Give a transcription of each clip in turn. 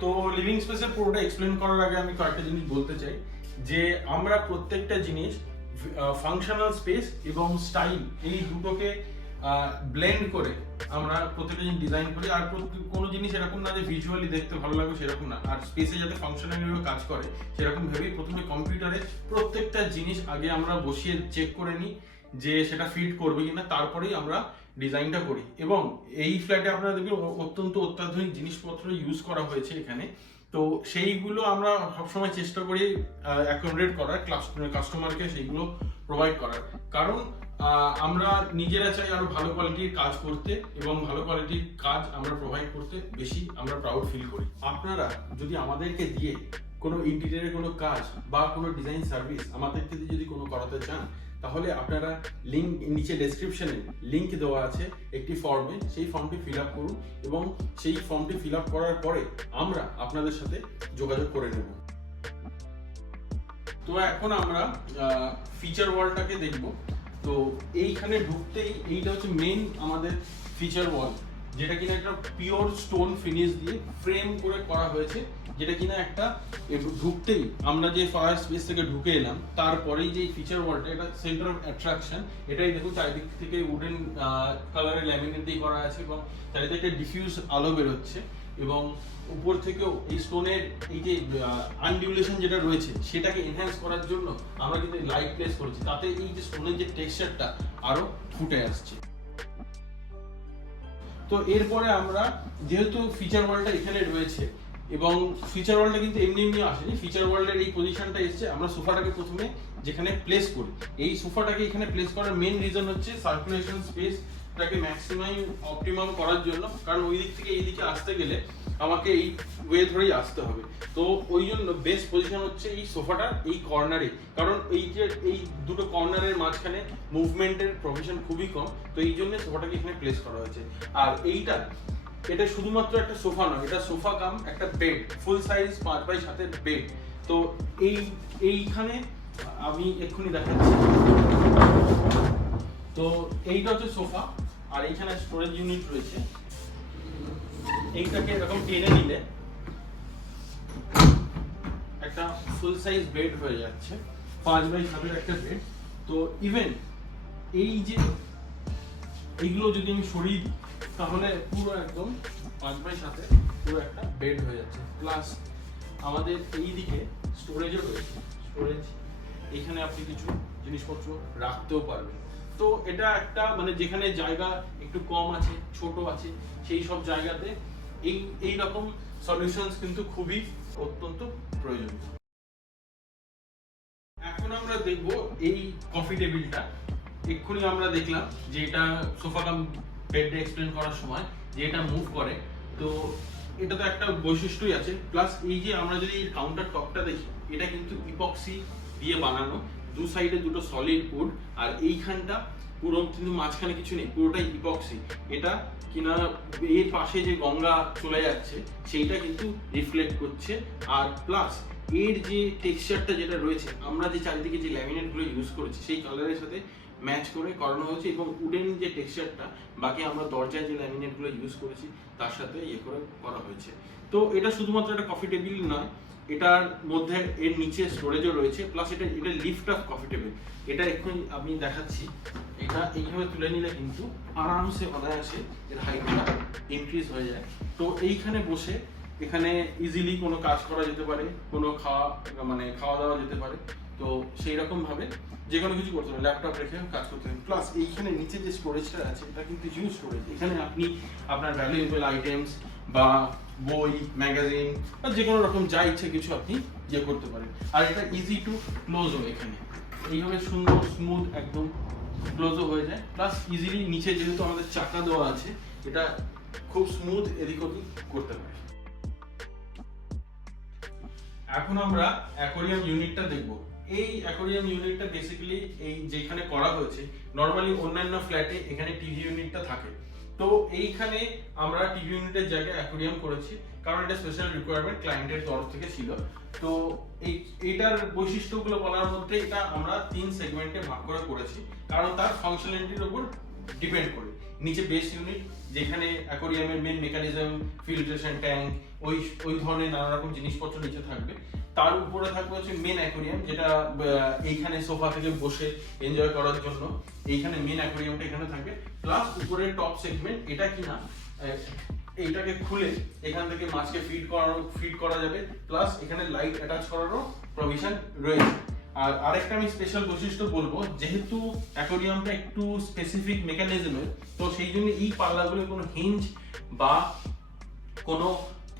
তো লিভিং স্পেসের পুরোটা এক্সপ্লেন করার আগে আমি কয়েকটা জিনিস বলতে চাই যে আমরা প্রত্যেকটা জিনিস ফাংশনাল স্পেস এবং স্টাইল এই দুটোকে ব্লেন্ড করে আমরা প্রত্যেকটা জিনিস ডিজাইন করি। আর কোনো জিনিস এরকম না যে ভিজুয়ালি দেখতে ভালো লাগবে সেরকম না, আর স্পেসে যাতে ফাংশনালিভাবে কাজ করে সেরকম ভেবেই প্রথমে কম্পিউটারে প্রত্যেকটা জিনিস আগে আমরা বসিয়ে চেক করে নিই যে সেটা ফিট করবে কিনা, তারপরেই আমরা ডিজাইনটা করি। এবং এই ফ্ল্যাটে আপনারা দেখবেন অত্যন্ত অত্যাধুনিক জিনিসপত্র ইউজ করা হয়েছে এখানে, তো সেইগুলো আমরা সবসময় চেষ্টা করি অ্যাকোমোডেট করার, কাস্টমারকে সেইগুলো প্রোভাইড করার। কারণ আমরা নিজেরা চাই আরো ভালো কোয়ালিটির কাজ করতে, এবং ভালো কোয়ালিটির কাজ আমরা প্রোভাইড করতে বেশি আমরা প্রাউড ফিল করি। আপনারা যদি আমাদেরকে দিয়ে কোনো ইন্টেরিয়রের কোনো কাজ বা কোনো ডিজাইন সার্ভিস আমাদেরকে দিয়ে যদি কোনো করাতে চান, তাহলে আপনারা লিঙ্ক নিচে ডেসক্রিপশনে লিঙ্ক দেওয়া আছে একটি ফর্মে, সেই ফর্মটি ফিল আপ করুন এবং সেই ফর্মটি ফিল আপ করার পরে আমরা আপনাদের সাথে যোগাযোগ করে নেব। তো এখন আমরা ফিচার ওয়ালটাকে দেখব। তো এইখানে ঢুকতেই এইটা হচ্ছে মেইন আমাদের ফিচার ওয়াল, যেটা কিনা একটা পিওর স্টোন ফিনিশ দিয়ে ফ্রেম করে করা হয়েছে, যেটা কিনা একটা ঢুকতেই আমরা যে ফায়ার স্পেস থেকে ঢুকে এলাম তারপরেই যে ফিচার ওয়ালটা, এটা সেন্টার অফ অ্যাট্রাকশন। এটাই দেখুন চারিদিক থেকে উডেন কালারের ল্যামিনেট দিয়ে করা আছে এবং চারিদিকে একটা ডিফিউজ আলো বেরোচ্ছে, এবং উপর থেকেও এই স্টোনের এই যে আনডিউলেশন যেটা রয়েছে সেটাকে এনহ্যান্স করার জন্য আমরা কিন্তু লাইট প্লেস করেছি, তাতে এই যে স্টোনের যে টেক্সচারটা আরো ফুটে আসছে। তো এরপরে আমরা যেহেতু ফিচার ওয়ালটা এখানে রয়েছে, এবং ফিচার ওয়ালটা কিন্তু এমনি এমনি আসেনি, ফিচার ওয়ালের এই পজিশনটা এসছে, আমরা সোফাটাকে প্রথমে যেখানে প্লেস করি, এই সোফাটাকে এখানে প্লেস করার মেন রিজন হচ্ছে সার্কুলেশন স্পেসটাকে ম্যাক্সিমাম অপটিমাম করার জন্য। কারণ ওই দিক থেকে এই দিকে আসতে গেলে আমাকে এই ওয়ে ধরেই আসতে হবে, তো ওই জন্য বেস্ট পজিশন হচ্ছে এই সোফাটার এই কর্নারে। কারণ এই যে এই দুটো কর্নারের মাঝখানে মুভমেন্টের প্রভিশন খুবই কম, তো এই জন্য সোফাটাকে এখানে প্লেস করা হয়েছে। আর এটা শুধুমাত্র একটা সোফা নয়, এটা সোফা কাম একটা বেড, ফুল সাইজ 5x7 বেড। তো এইখানে আমি এক্ষুনি দেখাচ্ছি। তো এইটা হচ্ছে সোফা, আর এইখানে স্টোরেজ ইউনিট রয়েছে। এইটাকে এরকম টেনে নিলে একটা ফুল সাইজ বেড হয়ে যাচ্ছে, 5x7 একটা বেড। তো ইভেন এই যে এইগুলো যদি আমি সরিয়ে দিই তাহলে পুরো একদম 5x7 পুরো একটা বেড হয়ে যাচ্ছে। প্লাস আমাদের এই দিকে স্টোরেজও রয়েছে, স্টোরেজ এখানে আপনি কিছু জিনিসপত্র রাখতেও পারবেন। তো এটা একটা মানে যেখানে জায়গা একটু কম আছে, ছোট আছে, সেই সব জায়গাতে এই রকম সলিউশনস কিন্তু খুবই অত্যন্ত প্রয়োজনীয়। এখন আমরা দেখব এই কফি টেবিলটা। এক্ষুনি আমরা দেখলাম যে এটা সোফা কাম বেডে এক্সপ্লেন করার সময় যে এটা মুভ করে, তো এটা তো একটা বৈশিষ্ট্যই আছে। প্লাস এই যে আমরা যদি কাউন্টার টপটা দেখি, এটা কিন্তু ইপক্সি দিয়ে বানানো, দু সাইডে দুটো সলিড উড, আর এইখানটা পুরো কিন্তু মাঝখানে কিছু নেই, পুরোটাই ইপক্সি। এটা কিনা এর পাশে যে গঙ্গা চলে যাচ্ছে সেইটা কিন্তু রিফ্লেক্ট করছে। আর প্লাস এর যে টেক্সচারটা যেটা রয়েছে, আমরা যে চারিদিকে যে ল্যামিনেটগুলো ইউজ করেছি সেই কালারের সাথে ম্যাচ করে করানো হয়েছে, এবং উডেন যে টেক্সচারটা বাকি আমরা দরজায় যে ল্যামিনেটগুলো ইউজ করেছি তার সাথে করে করা হয়েছে। তো এটা শুধুমাত্র একটা কফি টেবিল নয়, এটার মধ্যে এর নিচে স্টোরেজও রয়েছে। প্লাস এটা লিফট অফ কফি টেবিল, এটা এক্ষুনি আমি দেখাচ্ছি। এটা এইভাবে তুলে নিলে কিন্তু আরামসে অনায়াসে এর হাইটটা ইনক্রিজ হয়ে যায়। তো এইখানে বসে এখানে ইজিলি কোনো কাজ করা যেতে পারে, কোনো খাওয়া দাওয়া যেতে পারে। তো সেই রকম ভাবে যে কোনো কিছু করতে পারেন, ল্যাপটপ রেখে কাজ করতে পারেন। প্লাস এইখানে নিচে যে স্টোরেজটা আছে এটা কিন্তু হিউজ স্টোরেজ, এখানে আপনি আপনার ভ্যালুয়েবল আইটেমস বা বই, ম্যাগাজিন বা যে কোনো রকম যা ইচ্ছে কিছু আপনি করতে পারেন। আর এটা ইজি টু ক্লোজও, এখানে এইভাবে সুন্দর স্মুথ একদম ক্লোজও হয়ে যায়। প্লাস ইজিলি নিচে যেহেতু আমাদের চাকা দেওয়া আছে, এটা খুব স্মুথ এদিক ওদিক করতে পারে। এখন আমরা অ্যাকোয়ারিয়াম ইউনিটটা দেখব। এই অ্যাকোয়ারিয়াম ইউনিটটা বেসিক্যালি এই যেখানে করা হয়েছে, নর্মালি অন্যান্য ফ্ল্যাটে এখানে টিভি ইউনিটটা থাকে, তো এইখানে আমরা টিভি ইউনিটের জায়গায় অ্যাকোয়ারিয়াম করেছি, কারণ এটা স্পেশাল রিকোয়ারমেন্ট ক্লায়েন্টের তরফ থেকে ছিল। তো এইটার বৈশিষ্ট্যগুলো বলার মধ্যে এটা আমরা 3 সেগমেন্টে ভাগ করে করেছি, কারণ তার ফাংশনালিটির উপর ডিপেন্ড করে। নিচে বেস ইউনিট, যেখানে অ্যাকোয়ারিয়ামের মেন মেকানিজম, ফিল্ট্রেশন ট্যাঙ্ক, ওই ধরনের নানা রকম জিনিসপত্র নিচে থাকবে। তার উপরে থাকবে হচ্ছে মেন অ্যাকোয়ারিয়াম, যেটা এইখানে সোফা থেকে বসে এনজয় করার জন্য এইখানে মেন অ্যাকোয়ারিয়ামটা এখানে থাকবে। প্লাস উপরের টপ সেগমেন্ট, এটা কি না এইটাকে খুলে এখান থেকে মাছকে ফিড করা যাবে, প্লাস এখানে লাইট অ্যাটাচ করারও প্রভিশন রয়েছে। আর আরেকটা আমি স্পেশাল বৈশিষ্ট্য বলবো, যেহেতু অ্যাকোয়ারিয়ামটা একটু স্পেসিফিক মেকানিজমের, তো সেই জন্য এই পাল্লাগুলো কোনো হিঞ্জ বা কোনো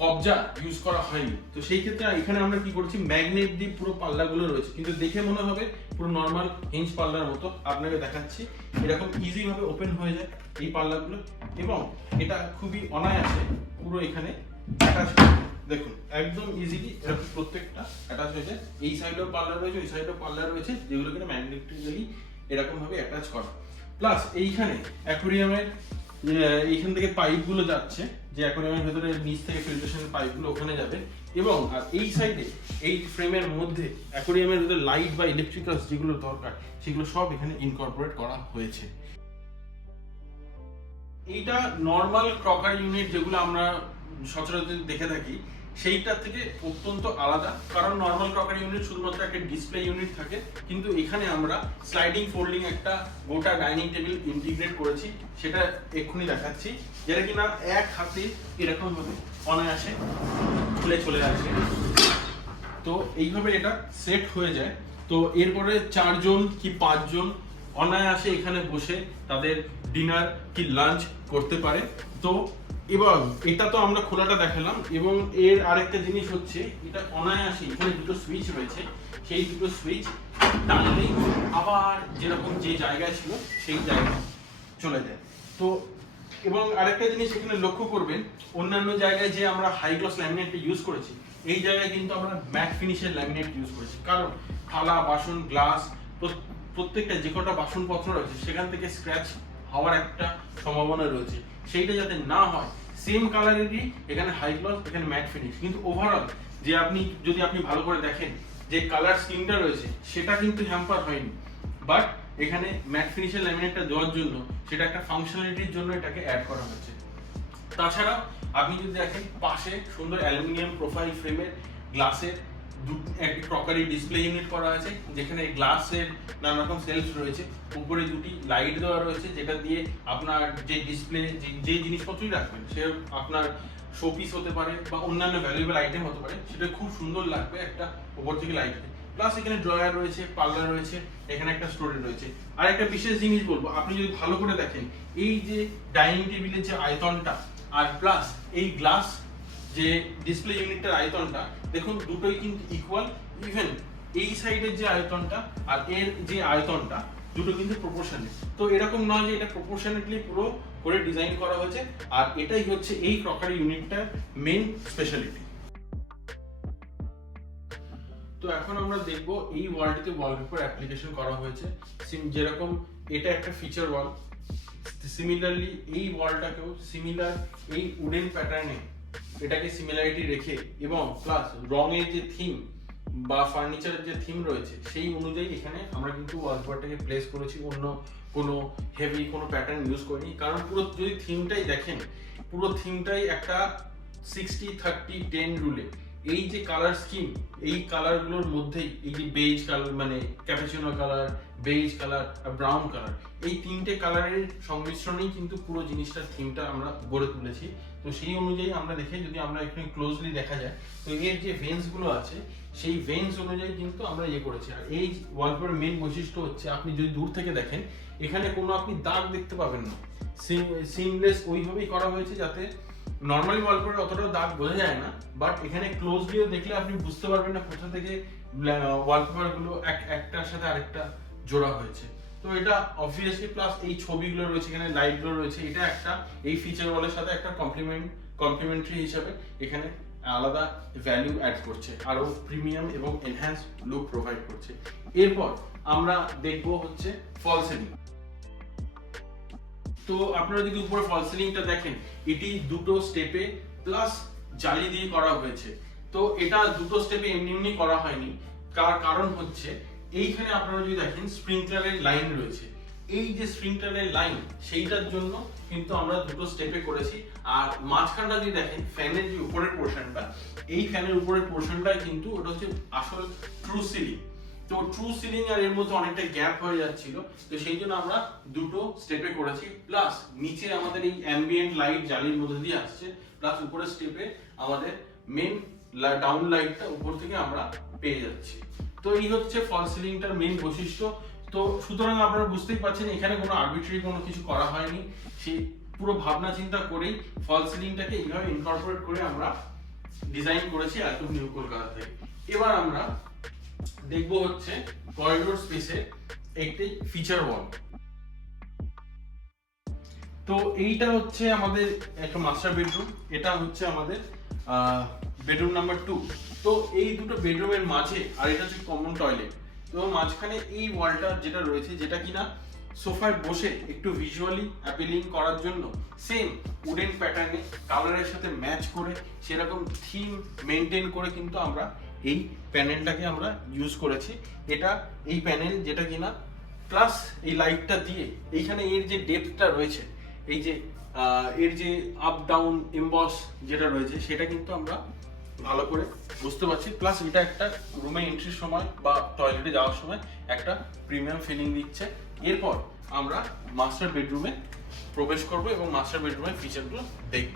কবজা ইউজ করা হয়নি। তো সেই ক্ষেত্রে এখানে আমরা কি করছি, ম্যাগনেট দিয়ে পুরো পাল্লাগুলো রয়েছে, কিন্তু দেখে মনে হবে পুরো নর্মাল হিঞ্জ পাল্লার মতো। আপনাকে দেখাচ্ছি, এরকম ইজি ভাবে ওপেন হয়ে যায় এই পাল্লাগুলো, এবং এটা খুবই অনায়াসে পুরো এখানে অ্যাটাচ হয়ে যায়। দেখুন একদম ইজিলি এরকম প্রত্যেকটা অ্যাটাচ হয়ে যায়। এই সাইডেও পাল্লা রয়েছে, ওই সাইডেও পাল্লা রয়েছে, যেগুলো কিনা ম্যাগনেটিক্যালি এরকম ভাবে অ্যাটাচ করা। প্লাস এইখানে অ্যাকোয়ারিয়ামের এইখান থেকে পাইপগুলো যাচ্ছে, যে অ্যাকোয়ারিয়ামের ভেতরে নিচ থেকে ফিল্ট্রেশনের পাইপগুলো ওখানে যাবে। এবং আর এই সাইডে এই ফ্রেমের মধ্যে অ্যাকোয়ারিয়ামের ভেতরে লাইট বা ইলেকট্রিক্যালস যেগুলো দরকার সেগুলো সব এখানে ইনকর্পোরেট করা হয়েছে। এইটা নর্মাল ক্রকারি ইউনিট যেগুলো আমরা সচরাচর দেখে থাকি সেইটার থেকে অত্যন্ত আলাদা, কারণ নর্মাল ক্রকারি ইউনিট শুধুমাত্র একটা ডিসপ্লে ইউনিট থাকে, কিন্তু এখানে আমরা স্লাইডিং ফোল্ডিং একটা গোটা ডাইনিং টেবিল ইন্টিগ্রেট করেছি, সেটা এক্ষুনি দেখাচ্ছি, যেটা কিনা এক হাতে এরকম ভাবে অনায়াসে খুলে চলে আসে। তো এইভাবে এটা সেট হয়ে যায়। তো এরপরে 4 জন কি 5 জন অনায়াসে এখানে বসে তাদের ডিনার কি লাঞ্চ করতে পারে। তো এবং এটা তো আমরা খোলাটা দেখালাম, এবং এর আরেকটা জিনিস হচ্ছে এটা অনায়াসে এখানে দুটো সুইচ রয়েছে, সেই দুটো সুইচ টানলেই আবার যেরকম যে জায়গায় ছিল সেই জায়গায় চলে যায়। তো এবং আরেকটা জিনিস এখানে লক্ষ্য করবেন, অন্যান্য জায়গায় যে আমরা হাই গ্লস ল্যামিনেটটা ইউজ করেছি, এই জায়গায় কিন্তু আমরা ম্যাট ফিনিশের ল্যামিনেট ইউজ করেছি, কারণ থালা বাসন গ্লাস প্রত্যেকটা যে কটা বাসনপত্র রয়েছে সেখান থেকে স্ক্র্যাচ হওয়ার একটা সম্ভাবনা রয়েছে, সেইটা যাতে না হয় সেম কালারেরই এখানে হাই গ্লস এখানে ম্যাট ফিনিশ। কিন্তু ওভারঅল যে যদি আপনি ভালো করে দেখেন যে কালার স্কিমটা রয়েছে সেটা কিন্তু হ্যাম্পার হয়নি, বাট এখানে ম্যাট ফিনিশের ল্যামিনেটটা দেওয়ার জন্য সেটা একটা ফাংশনালিটির জন্য এটাকে অ্যাড করা হয়েছে। তাছাড়া আপনি যদি দেখেন পাশে সুন্দর অ্যালুমিনিয়াম প্রোফাইল ফ্রেমের গ্লাসের একটি ক্রকারি ডিসপ্লে ইউনিট করা আছে, যেখানে গ্লাসের নানা রকম সেলফ রয়েছে, উপরে দুটি লাইট দেওয়া রয়েছে, যেটা দিয়ে আপনার যে ডিসপ্লে যে জিনিসপত্রই রাখবেন সে আপনার শোপিস হতে পারে বা অন্যান্য ভ্যালুয়েবল আইটেম হতে পারে, সেটা খুব সুন্দর লাগবে একটা উপর থেকে লাইট। প্লাস এখানে ড্রয়ার রয়েছে, পাল্লা রয়েছে, এখানে একটা স্টোরেজ রয়েছে। আর একটা বিশেষ জিনিস বলবো, আপনি যদি ভালো করে দেখেন এই যে ডাইনিং টেবিলের যে আয়তনটা আর প্লাস এই গ্লাস যে ডিসপ্লে ইউনিটটার আয়তনটা, দেখুন দুটোই কিন্তু ইকুয়াল। ইভেন এই সাইডের যে আয়তনটা আর এর যে আয়তনটা দুটো কিন্তু প্রপোর্শনেট। তো এরকম নয় যে এটা প্রপোর্শনেটলি পুরো করে ডিজাইন করা হয়েছে, আর এটাই হচ্ছে এই ক্রকারি ইউনিটটার মেইন স্পেশালিটি। তো এখন আমরা দেখব এই ওয়ালটিতে ওয়ালপেপার অ্যাপ্লিকেশন করা হয়েছে, যেরকম এটা একটা ফিচার ওয়াল, সিমিলারলি এই ওয়ালটাকেও সিমিলার এই উডেন প্যাটার্নে এটাকে সিমিলারিটি রেখে এবং প্লাস রঙের যে থিম বা ফার্নিচারের যে থিম রয়েছে সেই অনুযায়ী এখানে আমরা কিন্তু ওয়ালপেপারটাকে প্লেস করেছি, অন্য কোনো হেভি কোনো প্যাটার্ন ইউজ করিনি। কারণ পুরো যদি থিমটাই দেখেন, পুরো থিমটাই একটা 60-30-10 রুলে। এই যে কালার স্কিম, এই কালারগুলোর মধ্যেই এই যে বেজ কালার মানে ক্যাপুচিনো কালার, বেজ কালার আর ব্রাউন কালার, এই তিনটে কালারের সংমিশ্রণেই কিন্তু পুরো জিনিসটার থিমটা আমরা গড়ে তুলেছি। তো সেই অনুযায়ী আমরা দেখে যদি আমরা এখানে ক্লোজলি দেখা যায়, তো এর যে ভেন্স গুলো আছে সেই ভেন্স অনুযায়ী কিন্তু আমরা ইয়ে করেছি। আর এই ওয়ালপেপারের মেন বৈশিষ্ট্য হচ্ছে আপনি যদি দূর থেকে দেখেন এখানে কোনো আপনি দাগ দেখতে পাবেন না, সিমলেস ওইভাবেই করা হয়েছে যাতে নর্মালি ওয়ালপেপারে অতটাও দাগ বোঝা যায় না, বাট এখানে ক্লোজলিও দেখলে আপনি বুঝতে পারবেন না কোথা থেকে ওয়ালপেপার গুলো একটার সাথে আরেকটা জোড়া হয়েছে। তো এটা অবভিয়াসলি প্লাস এই ছবিগুলো রয়েছে, এখানে লাইটগুলো রয়েছে, এটা একটা এই ফিচার ওয়ালের সাথে একটা কমপ্লিমেন্টারি হিসাবে এখানে আলাদা ভ্যালু অ্যাড করছে, আরো প্রিমিয়াম এবং এনহ্যান্স লুক প্রোভাইড করছে। এরপর আমরা দেখব হচ্ছে ফল সিলিং। তো আপনারা যদি উপরে ফল সিলিংটা দেখেন, এটি দুটো স্টেপে প্লাস জালি দিয়ে করা হয়েছে। তো এটা দুটো স্টেপে এমনি করা হয়নি, কারণ হচ্ছে এইখানে আপনারা যদি দেখেন স্প্রিংকলারের লাইন রয়েছে, এই যে স্প্রিংটারের লাইন সেইটার জন্য কিন্তু আমরা দুটো স্টেপে করেছি। আর মাঝখানটা যদি দেখেন ফ্যানের যে উপরের পোর্শনটা, এই ফ্যানের উপরের পোর্শনটাই কিন্তু ওটা হচ্ছে আসল ট্রু সিলিং। তো ট্রু সিলিং আর এর মধ্যে অনেকটা গ্যাপ হয়ে যাচ্ছিল, তো সেই জন্য আমরা দুটো স্টেপে করেছি। প্লাস নিচে আমাদের এই অ্যাম্বিয়েন্ট লাইট জালির মধ্যে দিয়ে আসছে, প্লাস উপরের স্টেপে আমাদের মেন ডাউন লাইটটা উপর থেকে আমরা পেয়ে যাচ্ছি। তো এই হচ্ছে ফল সিলিংটার মেন বৈশিষ্ট্য। তো সুতরাং আপনারা বুঝতেই পারছেন এখানে কোনো আরবিট্রারি কোনো কিছু করা হয়নি, সেই পুরো ভাবনা চিন্তা করেই ফল সিলিংটাকে এইভাবে ইনকর্পোরেট করে আমরা ডিজাইন করেছি আলকোভ নিউ কলকাতা থেকে। এবার আমরা দেখবো হচ্ছে করিডোর স্পেসের একটি ফিচার ওয়াল। তো এইটা হচ্ছে আমাদের একটা মাস্টার বেডরুম, এটা হচ্ছে আমাদের বেডরুম নাম্বার 2। তো এই দুটো বেডরুমের মাঝে আর এটা হচ্ছে কমন টয়লেট। তো মাঝখানে এই ওয়ালটা যেটা রয়েছে, যেটা কিনা সোফায় বসে একটু ভিজুয়ালি অ্যাপিলিং করার জন্য সেম উডেন প্যাটার্নে কালারের সাথে ম্যাচ করে সেরকম থিম মেনটেন করে কিন্তু আমরা এই প্যানেলটাকে আমরা ইউজ করেছি। এটা এই প্যানেল যেটা কিনা প্লাস এই লাইটটা দিয়ে এইখানে এর যে ডেপথটা রয়েছে, এই যে এর যে আপ ডাউন এমবস যেটা রয়েছে সেটা কিন্তু আমরা ভালো করে বুঝতে পারছি। প্লাস এটা একটা রুমে এন্ট্রির সময় বা টয়লেটে যাওয়ার সময় একটা প্রিমিয়াম ফিলিং দিচ্ছে। এরপর আমরা মাস্টার বেডরুমে প্রবেশ করব এবং মাস্টার বেডরুমের ফিচারগুলো দেখব।